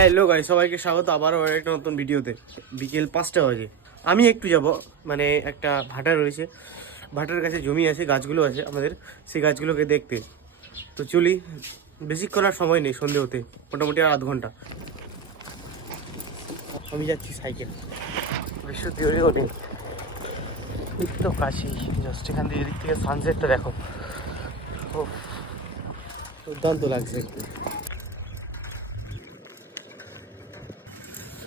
Hello guys, সবাইকে স্বাগত আবারও একটা নতুন ভিডিওতে। বিকেল 5টা বাজে। আমি একটু যাব, মানে একটা ভাটা রয়েছে, ভাটার কাছে জমি আছে, গাছগুলো আছে আমাদের, সেই গাছগুলোকে দেখতে। তো চলি, বেশিক্ষণ আর সময় নেই সন্ধে হতে, মোটামুটি আর আধ ঘন্টা। আমি যাচ্ছি সাইকেল, বেশি দেরিও নেই, একটু কাছেই, জাস্ট এখান থেকে এদিক থেকে সানসেটটা দেখো, ও দুর্দান্ত লাগছে একটু।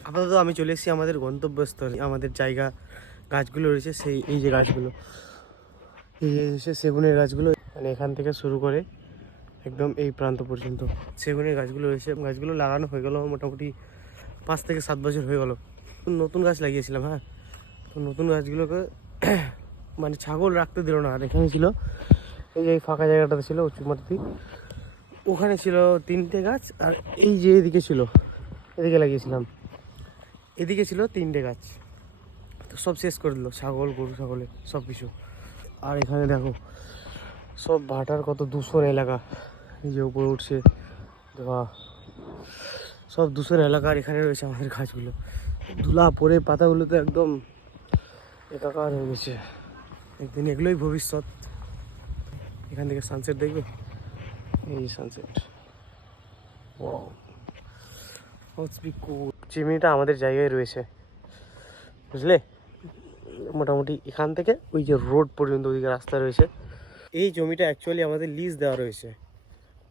আপাতত আমি চলে এসেছি আমাদের গন্তব্যস্থলে, আমাদের জায়গা, গাছগুলো রয়েছে সেই এই যে গাছগুলো, এই যে সেগুনের গাছগুলো, মানে এখান থেকে শুরু করে একদম এই প্রান্ত পর্যন্ত সেগুনের গাছগুলো রয়েছে। গাছগুলো লাগানো হয়ে গেল মোটামুটি 5 থেকে 7 বছর হয়ে গেল। নতুন গাছ লাগিয়েছিলাম, হ্যাঁ। তো নতুন গাছগুলোকে মানে ছাগল রাখতে দিল না। আর এখানে ছিল এই যে ফাঁকা জায়গাটাতে ছিল উঁচু মাটি, ওখানে ছিল 3টে গাছ, আর এই যে এদিকে ছিল, এদিকে লাগিয়েছিলাম, এদিকে ছিল 3টে গাছ। তো সব শেষ করে দিল ছাগল, গরু ছাগলে সব কিছু। আর এখানে দেখো সব ভাটার কত দূষণ এলাকা, এই যে উপরে উঠছে বাহ, সব দূষণ এলাকার এখানে রয়েছে আমাদের গাছগুলো। ধুলা পরে পাতাগুলো তো একদম একাকার হয়ে গেছে। একদিন এগুলোই ভবিষ্যৎ। এখান থেকে সানসেট দেখবে, এই সানসেট, চিমনিটা আমাদের জায়গায় রয়েছে, বুঝলে। মোটামুটি এখান থেকে ওই যে রোড পর্যন্ত ওইদিকে রাস্তা রয়েছে। এই জমিটা অ্যাকচুয়ালি আমাদের লিজ দেওয়া রয়েছে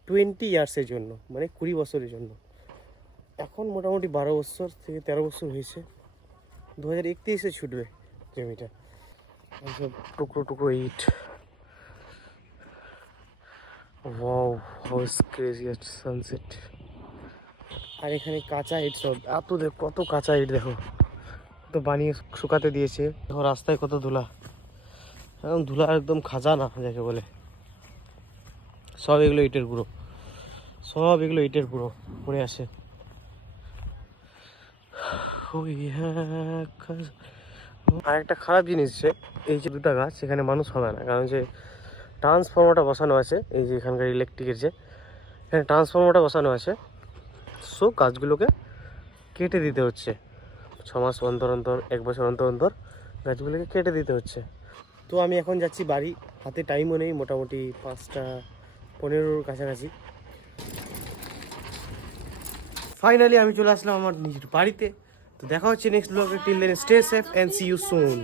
20 ইয়ার্সের জন্য, মানে 20 বছরের জন্য। এখন মোটামুটি 12 বছর থেকে 13 বছর হয়েছে, 2031-এ ছুটবে জমিটা। সব টুকরো টুকরো ইট, wow, how is crazy at sunset. আর এখানে কাঁচা ইট, সব এত কত কাঁচা ইট দেখো, তো বানিয়ে শুকাতে দিয়েছে। দেখো রাস্তায় কত ধুলা, একদম ধুলা, একদম খাজানা যাকে বলে। সব এগুলো ইটের গুঁড়ো, সব এগুলো ইটের গুঁড়ো পড়ে আসে। আর একটা খারাপ জিনিস যে এই যে 2টা গাছ, এখানে মানুষ হবে না, কারণ যে ট্রান্সফর্মারটা বসানো আছে, এই যে এখানকার ইলেকট্রিকের যে এখানে ট্রান্সফর্মারটা বসানো আছে, সো গাছগুলোকে কেটে দিতে হচ্ছে 6 মাস অন্তর অন্তর, 1 বছর অন্তর অন্তর গাছগুলোকে কেটে দিতে হচ্ছে। তো আমি এখন যাচ্ছি বাড়ি, হাতে টাইমও নেই, মোটামুটি 5টা 15-র কাছাকাছি। ফাইনালি আমি চলে আসলাম আমার নিজের বাড়িতে। তো দেখা হচ্ছে নেক্সট ব্লগে। Till then stay safe and see you soon.